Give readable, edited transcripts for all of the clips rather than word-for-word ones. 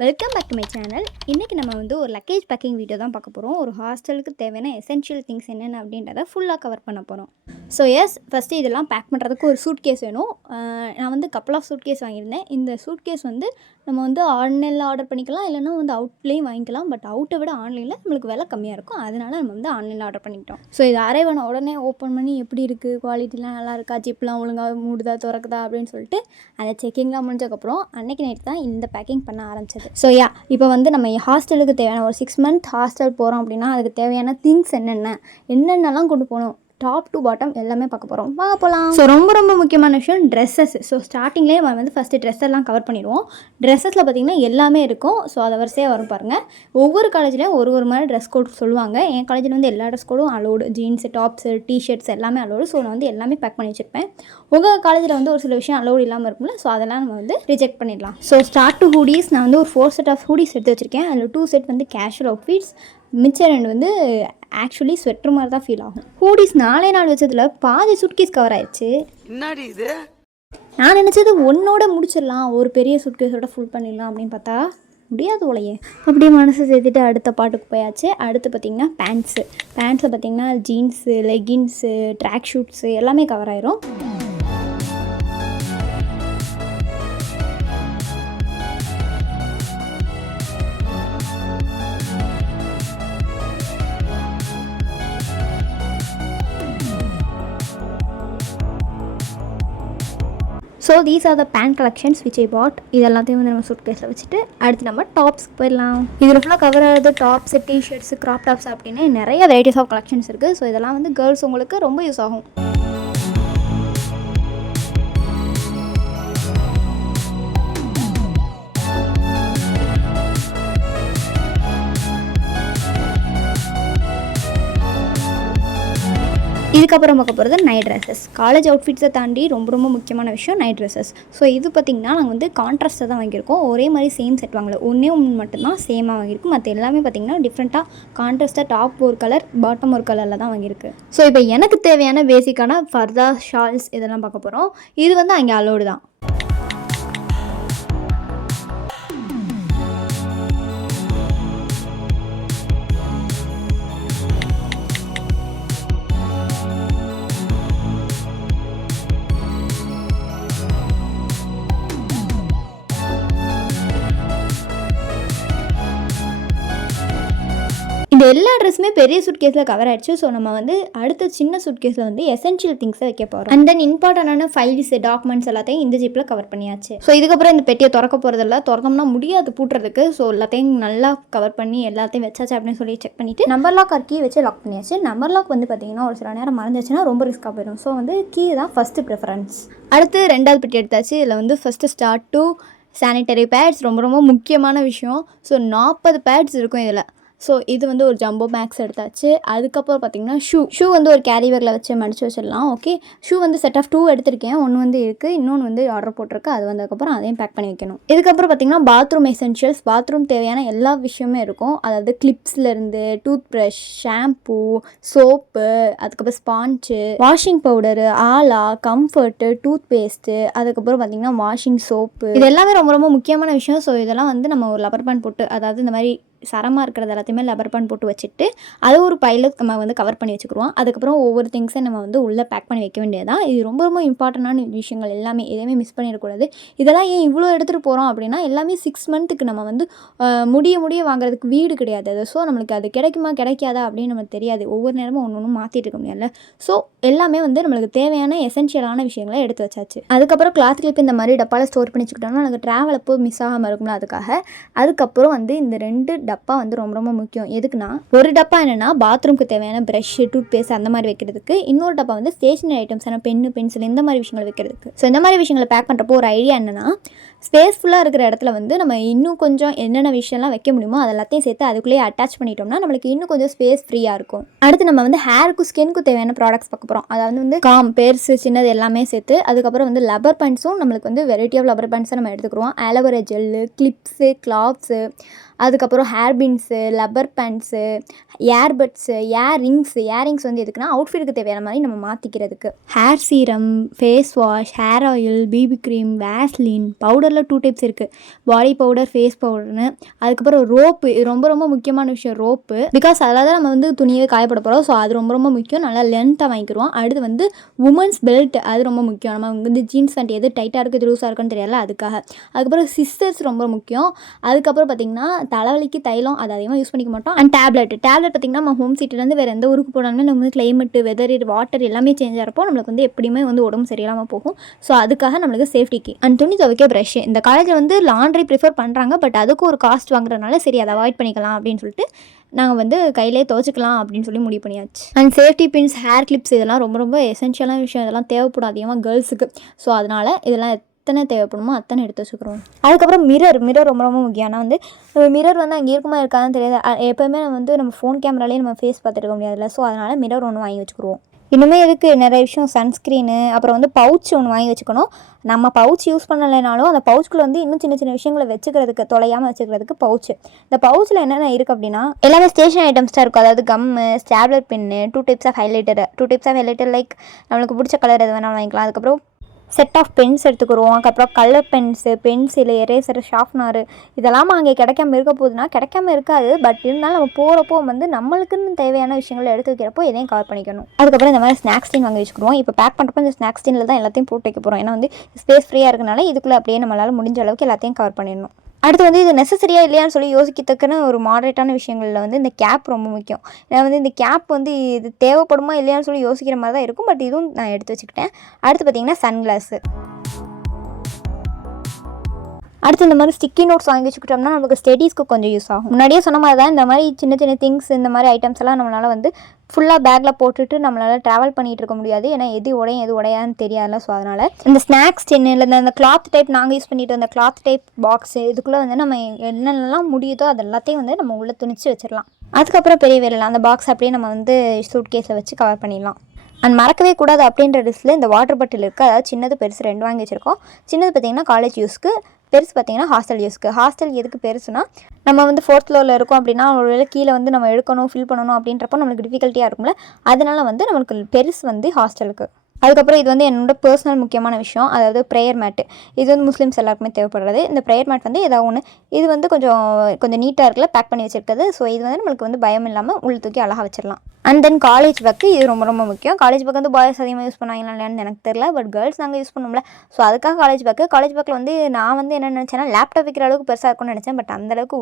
Welcome back to my channel. இன்றைக்கி நம்ம வந்து ஒரு லக்கேஜ் பேக்கிங் வீடியோ தான் பார்க்க போகிறோம். ஒரு ஹாஸ்டலுக்கு தேவையான எசென்ஷியல் திங்ஸ் என்னென்ன அப்படின்றத ஃபுல்லாக கவர் பண்ண போகிறோம். ஸோ ஃபஸ்ட்டு இதெல்லாம் பேக் பண்ணுறதுக்கு ஒரு சூட் கேஸ் வேணும். நான் வந்து கப்பல் ஆஃப் சூட் கேஸ் வாங்கியிருந்தேன். இந்த சூட் கேஸ் வந்து நம்ம வந்து ஆன்லைனில் ஆர்டர் பண்ணிக்கலாம், இல்லைனா வந்து அவுட்லேயும் வாங்கிக்கலாம். பட் அவுட்டை விட ஆன்லைனில் நம்மளுக்கு விலை கம்மியாக இருக்கும். அதனால் நம்ம வந்து ஆன்லைனில் ஆர்டர் பண்ணிக்கிட்டோம். ஸோ இது அரைவ் ஆன உடனே ஓப்பன் பண்ணி எப்படி இருக்குது, குவாலிட்டிலாம் நல்லா இருக்கா, ஜிப்லாம் ஒழுங்காக மூடுதா திறக்குதா அப்படின்னு சொல்லிட்டு அந்த செக்கிங்லாம் முடிஞ்சக்கப்புறம் அன்றைக்கி நைட் தான் இந்த பேக்கிங் பண்ண ஆரம்பிச்சது. ஸோ இப்போ வந்து நம்ம ஹாஸ்டலுக்கு தேவையான ஒரு 6 மந்த் ஹாஸ்டல் போகிறோம் அப்படின்னா அதுக்கு தேவையான திங்ஸ் என்னென்னலாம் கொண்டு போகணும், டாப் டு பாட்டம் எல்லாமே பார்க்க போகலாம். ஸோ ரொம்ப முக்கியமான விஷயம் ட்ரெஸ்ஸஸ். ஸோ ஸ்டார்டிங்லேயே நம்ம வந்து ஃபஸ்ட்டு ட்ரெஸ்ஸெல்லாம் கவர் பண்ணிடுவோம். ட்ரெஸ்ஸஸில் பார்த்திங்கன்னா எல்லாமே இருக்கும். ஸோ அதை வரிசையாக வரும் பாருங்கள். ஒவ்வொரு காலேஜ்லேயும் ஒரு மாதிரி ட்ரெஸ் கோட் சொல்லுவாங்க. என் காலேஜில் வந்து எல்லா ட்ரெஸ் கோடும் அலோடு, ஜீன்ஸு, டாப்ஸு, டிஷர்ட்ஸ் எல்லாமே அலோடு. ஸோ நான் வந்து எல்லாமே பேக் பண்ணி வச்சுருப்பேன். உங்கள் காலேஜில் வந்து ஒரு சில விஷயம் அலோடு இல்லாமல் இருக்கும்ல, ஸோ அதெல்லாம் நம்ம வந்து ரிஜெக்ட் பண்ணிடலாம். ஸோ ஸ்டார்ட் டு ஹூடிஸ் நான் வந்து ஒரு 4 செட் ஆஃப் ஹூடிஸ் எடுத்து வச்சுருக்கேன். அதில் 2 செட் வந்து கேஷுவல் அவுட்ஃபிட்ஸ், மிச்சம் 2 வந்து ஆக்சுவலி ஸ்வெட்டர் மாதிரி தான் ஃபீல் ஆகும். ஹூடிஸ் 4 நாள் வச்சதில் பாதி சூட்கேஸ் கவர் ஆயிடுச்சு. என்னடி இது, நான் நினச்சது ஒன்னோட முடிச்சிடலாம், ஒரு பெரிய சூட்கேஸோட ஃபுல் பண்ணிடலாம் அப்படின்னு பார்த்தா முடியாது போலையே. அப்படியே மனசை சேர்த்துட்டு அடுத்த பாட்டுக்கு போயாச்சு. அடுத்து பார்த்திங்கன்னா பேண்ட்ஸில் பார்த்திங்கன்னா ஜீன்ஸு, லெகின்ஸு, ட்ராக் ஷூட்ஸு எல்லாமே கவர் ஆயிரும். So these are the pant collections which I bought. இது எல்லாத்தையும் வந்து நம்ம சூட் கேஸில் வச்சுட்டு அடுத்து நம்ம டாப்ஸ்க்கு போயிடலாம். இதில் ஃபுல்லாக கவர் ஆகுது டாப்ஸு, டிஷர்ட்ஸு, க்ராப் டாப்ஸ் அப்படின்னு நிறைய வெரைட்டிஸ் ஆஃப் கலெக்ஷன்ஸ் இருக்குது. ஸோ இதெல்லாம் வந்து கேர்ள்ஸ் உங்களுக்கு ரொம்ப யூஸ் ஆகும். இதுக்கப்புறம் பார்க்க போகிறது நைட் ட்ரெஸ்ஸஸ். காலேஜ் அவுட்ஃபிட்ஸை தாண்டி ரொம்ப முக்கியமான விஷயம் நைட் ட்ரெஸ்ஸஸ். ஸோ இது பார்த்திங்கன்னா நாங்கள் வந்து கான்ட்ராஸ்ட்டாக தான் வாங்கியிருக்கோம். ஒரே மாதிரி சேம் செட் வாங்கல, ஒன்று மட்டும்தான் சேமாக வாங்கியிருக்கும். மற்ற எல்லாமே பார்த்திங்கன்னா டிஃப்ரெண்ட்டாக கான்ட்ராஸ்ட்டாக டாப் ஒரு கலர், பாட்டம் ஒரு கலரில் தான் வாங்கியிருக்கு. ஸோ இப்போ எனக்கு தேவையான பேசிக்கான ஃபர்தா, ஷால்ஸ் இதெல்லாம் பார்க்க போகிறோம். இது வந்து அங்கே அலோடு தான். இந்த எல்லா ட்ரெஸ்ஸுமே பெரிய சூட் கேஸில் கவர் ஆகிடுச்சு. ஸோ நம்ம வந்து அடுத்த சின்ன சூட் கேஸில் வந்து எசென்ஷியல் திங்ஸை வைக்க போகிறோம். அண்ட் தென் இம்பார்ட்டண்டான ஃபைல்ஸ், டாக்குமெண்ட்ஸ் எல்லாத்தையும் இந்த ஜிப்பில் கவர் பண்ணியாச்சு. ஸோ இதுக்கப்புறம் இந்த பெட்டியை திறக்க போகிறதில்ல, திறந்தோம்னா முடியாது பூட்டுறதுக்கு. ஸோ எல்லாத்தையும் நல்லா கவர் பண்ணி எல்லாத்தையும் வச்சாச்சு அப்படின்னு சொல்லி செக் பண்ணிவிட்டு நம்பர் லாக் கீ வச்சு லாக் பண்ணியாச்சு. நம்பர் லாக் வந்து பார்த்திங்கன்னா ஒரு சில நேரம் மறந்துச்சுன்னா ரொம்ப ரிஸ்க்காக போயிடும். ஸோ வந்து கீ தான் ஃபஸ்ட்டு ப்ரிஃபரன்ஸ். அடுத்து 2வது பெட்டி எடுத்தாச்சு. இதில் வந்து first start to sanitary bats ரொம்ப முக்கியமான விஷயம். ஸோ 40 பேட்ஸ் இருக்கும் இதில். ஸோ இது வந்து ஒரு ஜம்போ பேக்ஸ் எடுத்தாச்சு. அதுக்கப்புறம் பார்த்திங்கன்னா ஷூ வந்து ஒரு கேரி பேக்கில் வச்சு மடித்து வச்சிடலாம். ஓகே, ஷூ வந்து செட் ஆஃப் 2 எடுத்திருக்கேன். ஒன்று வந்து இருக்குது, இன்னொன்று வந்து ஆர்டர் போட்டிருக்கு. அது வந்ததுக்கப்புறம் அதையும் பேக் பண்ணி வைக்கணும். இதுக்கப்புறம் பார்த்திங்கன்னா பாத்ரூம் எசென்ஷியல்ஸ். பாத்ரூம் தேவையான எல்லா விஷயமே இருக்கும். அதாவது கிளிப்ஸ்லேருந்து டூத் ப்ரஷ், ஷாம்பூ, சோப்பு, அதுக்கப்புறம் ஸ்பாஞ்சு, வாஷிங் பவுடரு, ஆலா, கம்ஃபர்ட்டு, டூத் பேஸ்ட்டு, அதுக்கப்புறம் பார்த்திங்கன்னா வாஷிங் சோப்பு. இது எல்லாமே ரொம்ப முக்கியமான விஷயம். ஸோ இதெல்லாம் வந்து நம்ம ஒரு லப்பர் பேண்ட் போட்டு, அதாவது இந்த மாதிரி சரமாக இருக்கிறது எல்லாத்தையுமே லப்பர் பேண்ட் போட்டு வச்சுட்டு அதை ஒரு பையில் நம்ம வந்து கவர் பண்ணி வச்சுக்குருவோம். அதுக்கப்புறம் ஒவ்வொரு திங்ஸை நம்ம வந்து உள்ளே பேக் பண்ணி வைக்க வேண்டியதான். இது ரொம்ப இம்பார்ட்டண்டான விஷயங்கள் எல்லாமே, எதுவுமே மிஸ் பண்ணிடக்கூடாது. இதெல்லாம் ஏன் இவ்வளோ எடுத்துகிட்டு போகிறோம் அப்படின்னா, எல்லாமே 6 மந்த்துக்கு நம்ம வந்து முடிய வாங்குறதுக்கு வீடு கிடையாது அது. ஸோ நம்மளுக்கு அது கிடைக்குமா கிடைக்காதா அப்படின்னு நமக்கு தெரியாது. ஒவ்வொரு நேரமும் ஒன்று மாற்றிட்டு இருக்க முடியல. ஸோ எல்லாமே வந்து நம்மளுக்கு தேவையான எசென்ஷியலான விஷயங்களை எடுத்து வச்சாச்சு. அதுக்கப்புறம் கிளாத் கிளிப் இந்த மாதிரி டப்பாவில் ஸ்டோர் பண்ணி வச்சுக்கிட்டோம்னா நமக்கு ட்ராவல் அப்போ மிஸ் ஆகாமல் இருக்கும்ல, அதுக்காக. அதுக்கப்புறம் வந்து இந்த 2 டப்பா வந்து ரொம்ப முக்கியம். எதுக்குன்னா, ஒரு டப்பா என்னென்னா பாத்ரூம்க்கு தேவையான ப்ரஷ்ஷு, டூத் பேஸ்ட் அந்த மாதிரி வைக்கிறதுக்கு. இன்னொரு டப்பா வந்து ஸ்டேஷனரி ஐட்டம்ஸ், பென்னு, பென்சில் இந்த மாதிரி விஷயங்கள் வைக்கிறதுக்கு. ஸோ இந்த மாதிரி விஷயங்களை பேக் பண்ணுறப்போ ஒரு ஐடியா என்னென்னா, ஸ்பேஸ்ஃபுல்லாக இருக்கிற இடத்துல வந்து நம்ம இன்னும் கொஞ்சம் என்னென்ன விஷயம்லாம் வைக்க முடியுமோ அது எல்லாத்தையும் சேர்த்து அதுக்குள்ளேயே அட்டாச் பண்ணிட்டோம்னா நம்மளுக்கு இன்னும் கொஞ்சம் ஸ்பேஸ் ஃப்ரீயாக இருக்கும். அடுத்து நம்ம வந்து ஹேருக்கு, ஸ்கின்க்கு தேவையான ப்ராடக்ட்ஸ் பார்க்க போகிறோம். அதாவது வந்து பெருசு, சின்னது எல்லாமே சேர்த்து. அதுக்கப்புறம் வந்து லப்பர் பேண்ட்ஸும் நம்மளுக்கு வந்து வெரைட்டி ஆஃப் லப்பர் பேண்ட்ஸை நம்ம எடுத்துக்கிறோம். ஆலோவேரா ஜெல்லு, கிளிப்ஸு, கிளாப்ஸு, அதுக்கப்புறம் hair pins, rubber bands, earbuds, earrings வந்து எதுக்குன்னா அவுட்ஃபிட்டுக்கு தேவையான மாதிரி நம்ம மாற்றிக்கிறதுக்கு. Hair serum, face wash, hair oil, BB cream, Vaseline, பவுடரில் 2 டைப்ஸ் இருக்குது, பாடி பவுடர், ஃபேஸ் பவுடர்னு. அதுக்கப்புறம் ரோப்பு, இது ரொம்ப ரொம்ப முக்கியமான விஷயம் ரோப்பு. பிகாஸ் அதில் தான் நம்ம வந்து துணியே காயப்பட போகிறோம். ஸோ அது ரொம்ப ரொம்ப முக்கியம். நல்லா லென்த்தாக வாங்கிக்கிறோம். அடுத்து வந்து உமன்ஸ் பெல்ட், அது ரொம்ப முக்கியம். நம்ம வந்து ஜீன்ஸ் பேண்ட் எது டைட்டாக இருக்குது லூஸாக இருக்குன்னு தெரியல, அதுக்காக. அதுக்கப்புறம் சிஸ்டர்ஸ் ரொம்ப முக்கியம். அதுக்கப்புறம் பார்த்திங்கன்னா தலைவலிக்கு தைலம், அது அதிகமாக யூஸ் பண்ணிக்க மாட்டோம். அண்ட் டேப்லெட் பார்த்திங்கன்னா நம்ம ஹோம் சீட்டிலேருந்து வேறு எந்த ஊருக்கு போனாலுமே நம்ம வந்து கிளைமேட்டு, வெதர், வாட்டர் எல்லாமே சேஞ்ச் ஆகிறப்போ நம்மளுக்கு வந்து எப்படியுமே வந்து உடம்பு சரியில்லாமல் போகும். ஸோ அதுக்காக நம்மளுக்கு சேஃப்டிக்கு. அண்ட் துணி துவைக்க ப்ரஷ், இந்த காலேஜில் வந்து லாண்ட்ரி ப்ரிஃபர் பண்ணுறாங்க. பட் அதுக்கு ஒரு காஸ்ட் வாங்குறதுனால சரி அதை அவாய்ட் பண்ணிக்கலாம் அப்படின்னு சொல்லிட்டு நாங்கள் வந்து கையிலே துவைச்சிக்கலாம் அப்படின்னு சொல்லி முடிவு பண்ணியாச்சு. And safety pins, hair clips, இதெல்லாம் ரொம்ப ரொம்ப எசென்ஷியலான விஷயம். இதெல்லாம் தேவைப்படும் அதிகமாக கேர்ள்ஸுக்கு. ஸோ அதனால் இதெல்லாம் எத்தனை தேவைப்படுமோ அத்தனை எடுத்து வச்சுக்கிறோம். அதுக்கப்புறம் மிரர் ரொம்ப ரொம்ப முக்கியம். ஆனால் வந்து மிரர் வந்து அங்கே இருக்குமா இருக்காதுன்னு தெரியாது. எப்போயுமே நம்ம வந்து நம்ம ஃபோன் கேமராலேயே நம்ம ஃபேஸ் பார்த்துருக்க முடியாதுல்ல. ஸோ அதனால் மிரர் ஒன்று வாங்கி வச்சுக்கிடுவோம். இன்னுமே இதுக்கு நிறைய விஷயம், சன்ஸ்க்ரீனு, அப்புறம் வந்து பவுச் ஒன்று வாங்கி வச்சுக்கணும். நம்ம பவுச் யூஸ் பண்ணலைனாலும் அந்த பவுச்சுக்குள்ள வந்து இன்னும் சின்ன சின்ன விஷயங்களை வச்சுக்கிறதுக்கு, தொலையாமல் வச்சுக்கிறதுக்கு பவுச்சு. இந்த பவுச்சில் என்னென்ன இருக்குது அப்படின்னா எல்லாமே ஸ்டேஷனரி ஐட்டம்ஸ் தான் இருக்கும். அதாவது gum, stapler pin, 2 types of highlighter like நம்மளுக்கு பிடிச்ச கலர் எது வேணாலும் வாங்கிக்கலாம். அதுக்கப்புறம் செட் ஆஃப் பென்ஸ் எடுத்துக்கிறோம். அதுக்கப்புறம் colour Benz, pencil, eraser, sharpener, இதெல்லாம் அங்கே கிடைக்காம இருக்க போகுதுன்னா கிடைக்காம இருக்காது. பட் இருந்தாலும் நம்ம போகிறப்போ வந்து நம்மளுக்குன்னு தேவையான விஷயங்களை எடுத்து வைக்கிறப்போ எதையும் கவர் பண்ணிக்கணும். அதுக்கப்புறம் இந்த மாதிரி ஸ்நாக்ஸ் டீன் வாங்கி வச்சுக்கிறோம். இப்போ பேக் பண்ணுறப்போ இந்த ஸ்நாக்ஸ் டீனில் தான் எல்லாத்தையும் போட்டு வைக்க போகிறோம். ஏன்னா வந்து ஸ்பேஸ் ஃப்ரீயாக இருக்கனால இதுக்குள்ளே அப்படியே நம்மளால் முடிஞ்ச அளவுக்கு எல்லாத்தையும் கவர் பண்ணிடணும். அடுத்து வந்து இது நெசசரியாக இல்லையான்னு சொல்லி யோசிக்கத்தக்கன ஒரு மாடரேட்டான விஷயங்களில் வந்து இந்த கேப் ரொம்ப முக்கியம். ஏன்னா வந்து இந்த கேப் வந்து இது தேவைப்படுமா இல்லையான்னு சொல்லி யோசிக்கிற மாதிரி தான் இருக்கும். பட் இதுவும் நான் எடுத்து வச்சுக்கிட்டேன். அடுத்து பார்த்திங்கன்னா சன்கிளாஸு. அடுத்து இந்த மாதிரி ஸ்டிக்கி நோட்ஸ் வாங்கி வச்சுக்கிட்டோம்னா நமக்கு ஸ்டடீஸ்க்கு கொஞ்சம் யூஸ் ஆகும். முன்னாடியே சொன்ன மாதிரி தான் இந்த மாதிரி சின்ன சின்ன திங்ஸ், இந்த மாதிரி ஐட்டம்ஸ் எல்லாம் நம்மளால் வந்து ஃபுல்லாக பேக்கில் போட்டுட்டு நம்மளால் ட்ராவல் பண்ணிகிட்டு இருக்க முடியாது. ஏன்னா எது உடையும் எது உடையான்னு தெரியாதுல. ஸோ அதனால் இந்த ஸ்நாக்ஸ் டின்னு இல்லை இந்த கிளாத் டைப் நாங்கள் யூஸ் பண்ணிட்டு வந்த கிளாத் டைப் பாக்ஸு, இதுக்குள்ளே வந்து நம்ம என்னென்னலாம் முடியுதோ அது எல்லாத்தையும் வந்து நம்ம உள்ளே துணிச்சு வச்சிடலாம். அதுக்கப்புறம் பெரிய வேலைலாம் அந்த பாக்ஸ் அப்படியே நம்ம வந்து சூட் கேஸில் வச்சு கவர் பண்ணிடலாம். அண்ட் மறக்கவே கூடாது அப்படின்ற லிஸ்ட்டில் இந்த வாட்டர் பாட்டில் இருக்குது. அதாவது சின்னது பெருசு 2 வாங்கி வச்சுருக்கோம். சின்னது பார்த்திங்கன்னா காலேஜ் யூஸ்க்கு, பெருசு பார்த்திங்கன்னா ஹாஸ்டல் யூஸ்க்கு. ஹாஸ்டல் எதுக்கு பெருசுனா நம்ம வந்து 4th ஃப்ளோரில் இருக்கோம் அப்படின்னா ஒரு கீழே வந்து நம்ம எடுக்கணும், ஃபில் பண்ணணும் அப்படின்றப்போ நம்மளுக்கு டிஃபிகல்ட்டியாக இருக்கும்ல. அதனால வந்து நம்மளுக்கு பெருசு வந்து ஹாஸ்டலுக்கு. அதுக்கப்புறம் இது வந்து என்னோட பர்சனல் முக்கியமான விஷயம். அதாவது ப்ரேயர் மேட்டு. இது வந்து முஸ்லீம்ஸ் எல்லாருக்குமே தேவைப்படுறது. இந்த ப்ரேயர் மேட் வந்து ஏதாவது ஒன்று, இது வந்து கொஞ்சம் நீட்டாக இருக்குல்ல, பேக் பண்ணி வச்சுருக்குது. ஸோ இது வந்து நம்மளுக்கு வந்து பயம் இல்லாமல் உள்ள தூக்கி அழகாக வச்சிடலாம். அண்ட் தென் காலேஜ் பேக்கு, இது ரொம்ப ரொம்ப முக்கியம். காலேஜ் பேக் வந்து பாய்ஸ் அதிகமாக யூஸ் பண்ணாங்களா இல்லையான்னு எனக்கு தெரியல. பட் கேர்ள்ஸ் நாங்கள் யூஸ் பண்ணோம்ல. ஸோ அதுக்காக காலேஜ் பேக்கில் வந்து நான் வந்து என்ன நினச்சேன்னா லேப்டாப் வைக்கிற அளவுக்கு பெருசாக இருக்கும்னு நினச்சேன். பட் அந்தளவுக்கு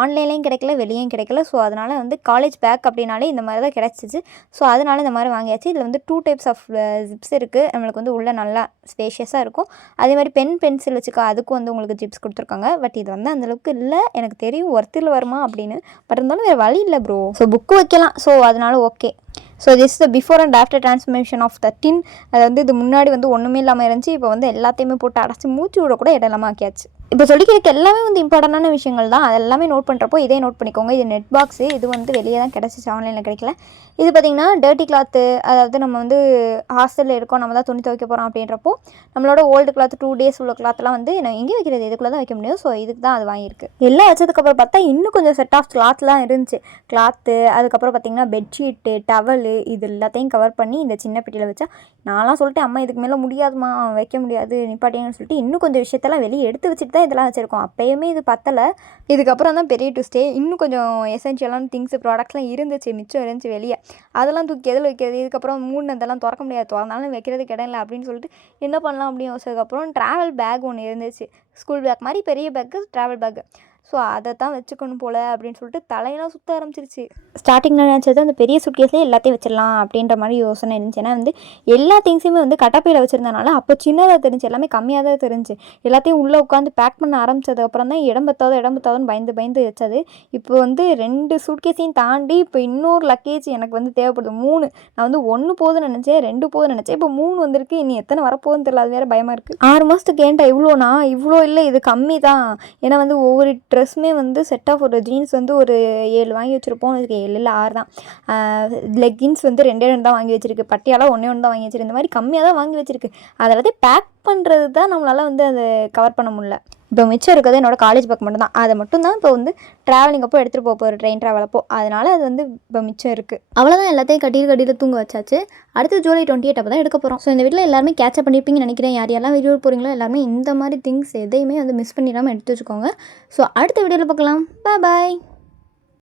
ஆன்லைன்லேயும் கிடைக்கல, வெளியும் கிடைக்கல. ஸோ அதனால் வந்து காலேஜ் பேக் அப்படின்னாலே இந்த மாதிரி தான் கிடச்சிச்சு. ஸோ அதனால் இந்த மாதிரி வாங்கியாச்சு. இதில் வந்து 2 டைப்ஸ் ஆஃப் ஜிப்ஸ் இருக்குது. நம்மளுக்கு வந்து உள்ளே நல்லா ஸ்பேஷியஸாக இருக்கும். அதே மாதிரி பென்சில் வச்சுக்கோ, அதுக்கும் வந்து உங்களுக்கு ஜிப்ஸ் கொடுத்துருக்காங்க. பட் இது வந்து அந்தளவுக்கு இல்லை, எனக்கு தெரியும் ஒர்த்தில் வருமா அப்படின்னு. பட் இருந்தாலும் வேறு வழி இல்லை ப்ரோ. ஸோ புக்கு வைக்கலாம். ஸோ அதனால okay. So this the before and after transformation of the tin. அது வந்து இது முன்னாடி வந்து ஒன்றுமே இல்லாமல் இருந்துச்சு. இப்போ வந்து எல்லாத்தையுமே போட்டு அடைச்சி மூச்சு விட கூட இடம் இல்லாமல் ஆக்கியாச்சு. இப்போ சொல்லிக்கிறதுக்கு எல்லாமே வந்து இம்பார்ட்டண்டான விஷயங்கள் தான். அது எல்லாமே நோட் பண்ணுறப்போ இதே நோட் பண்ணிக்கோங்க. இது நெட் பாக்ஸு. இது வந்து வெளியே தான் கிடச்சிச்சு, ஆன்லைனில் கிடைக்கல. இது பார்த்திங்கன்னா டர்ட்டி கிளாத்து. அதாவது நம்ம வந்து ஹாஸ்டலில் இருக்கோம், நம்ம தான் துணி துவைக்க போகிறோம் அப்படின்றப்போ நம்மளோட ஓல்டு கிளாத் 2 days உள்ள கிளாத்லாம் வந்து நான் எங்கே வைக்கிறது, இதுக்குள்ளே தான் வைக்க முடியும். ஸோ இதுக்கு தான் அது வாங்கியிருக்கு. எல்லாம் வச்சதுக்கப்புறம் பார்த்தா இன்னும் கொஞ்சம் செட் ஆஃப் கிளாத்லாம் இருந்துச்சு. கிளாத்து, அதுக்கப்புறம் பார்த்திங்கன்னா பெட்ஷீட்டு, டவலு, இது எல்லாத்தையும் கவர் பண்ணி இந்த சின்ன பெட்டியில் வச்சா நான்லாம் சொல்லிட்டு அம்மா இதுக்கு மேலே முடியாதுமா, வைக்க முடியாது, நிப்பாட்டிங்கன்னு சொல்லிட்டு இன்னும் கொஞ்சம் விஷயத்தெல்லாம் வெளியே எடுத்து வச்சுட்டு தான் இதெல்லாம் வச்சுருக்கோம். அப்போயுமே இது பத்தலை. இதுக்கப்புறம் தான் பெரிய ட்விஸ்டே. இன்னும் கொஞ்சம் எசென்ஷியலான திங்ஸ், ப்ராடக்ட்ஸ்லாம் இருந்துச்சு, மிச்சம் இருந்துச்சு வெளியே. அதெல்லாம் தூக்கி எதில் வைக்கிறது, இதுக்கப்புறம் மூணுனதெல்லாம் திறக்க முடியாது, திறந்தாலும் வைக்கிறதுக்கு இடம் இல்லை அப்படின்னு சொல்லிட்டு என்ன பண்ணலாம் அப்படின்னு யோசிச்சதுக்கப்புறம் ட்ராவல் பேக் ஒன்று இருந்துச்சு. ஸ்கூல் பேக் மாதிரி பெரிய பேக்கு, ட்ராவல் பேக்கு. ஸோ அதை தான் வச்சுக்கணும் போல் அப்படின்னு சொல்லிட்டு தலையெல்லாம் சுற்ற ஆரம்பிச்சிருச்சு. ஸ்டார்டிங்கில் நினச்சது அந்த பெரிய சூட்கேஸ்லேயே எல்லாத்தையும் வச்சிடலாம் அப்படின்ற மாதிரி யோசனை இருந்துச்சு. ஏன்னா வந்து எல்லா திங்ஸுமே வந்து கட்டப்பையில் வச்சுருந்தனால அப்போ சின்னதாக தெரிஞ்சு, எல்லாமே கம்மியாக தான் தெரிஞ்சு. எல்லாத்தையும் உள்ளே உட்காந்து பேக் பண்ண ஆரம்பித்ததுக்கப்புறம் தான் இடம் பத்தாதுன்னு பயந்து வச்சது. இப்போ வந்து 2 சூட்கேஸையும் தாண்டி இப்போ இன்னொரு லக்கேஜ் எனக்கு வந்து தேவைப்படுது. 3. நான் வந்து 1 போதுன்னு நினச்சேன், 2 போதுன்னு நினச்சேன். இப்போ 3 வந்திருக்கு. இனி எத்தனை வரப்போகுதுன்னு தெரியல. அது வேறு பயமாக இருக்குது. 6 மாதத்துக்கு ஏன்டா இவ்வளோனா? இவ்வளோ இல்லை, இது கம்மி தான். ஏன்னா வந்து ஒவ்வொரு ட்ரெஸ்ஸுமே வந்து செட் ஆஃப் ஒரு ஜீன்ஸ் வந்து ஒரு 7 வாங்கி வச்சுருப்போம். இதுக்கு 7 இல்லை 6 தான். லெக்கின்ஸ் வந்து 2 தான் வாங்கி வச்சுருக்கு. பட்டியாலாம் 1 தான் வாங்கி வச்சுருக்கு. இந்த மாதிரி கம்மியாக தான் வாங்கி வச்சுருக்கு. அதெல்லாத்தையும் பேக் பண்ணுறது தான் நம்மளால் வந்து அதை கவர் பண்ண முடியல. இப்போ மிச்சம் இருக்கிறது என்னோட காலேஜ் பேக் மட்டும் தான். அதை மட்டும் தான் இப்போ வந்து ட்ராவலிங் அப்போ எடுத்துகிட்டு போக போகிற ட்ரெயின் ட்ராவல் அப்போ, அதனால் அது வந்து இப்போ மிச்சம் இருக்குது. அவ்வளோதான், எல்லாத்தையும் கட்டிட்டு தூங்க வச்சாச்சு. அடுத்து ஜூலை 28 அப்போ தான் எடுக்க போகிறோம். ஸோ இந்த வீட்டில் எல்லாருமே கேட்சப் பண்ணியிருப்பீங்கன்னு நினைக்கிறேன். யாரெல்லாம் வீடியோ போகிறீங்களோ எல்லாருமே இந்த மாதிரி திங்ஸ் எதையுமே வந்து மிஸ் பண்ணிடாமல் எடுத்து வச்சுக்கோங்க. ஸோ அடுத்த வீடியோவில் பார்க்கலாம். பாய்.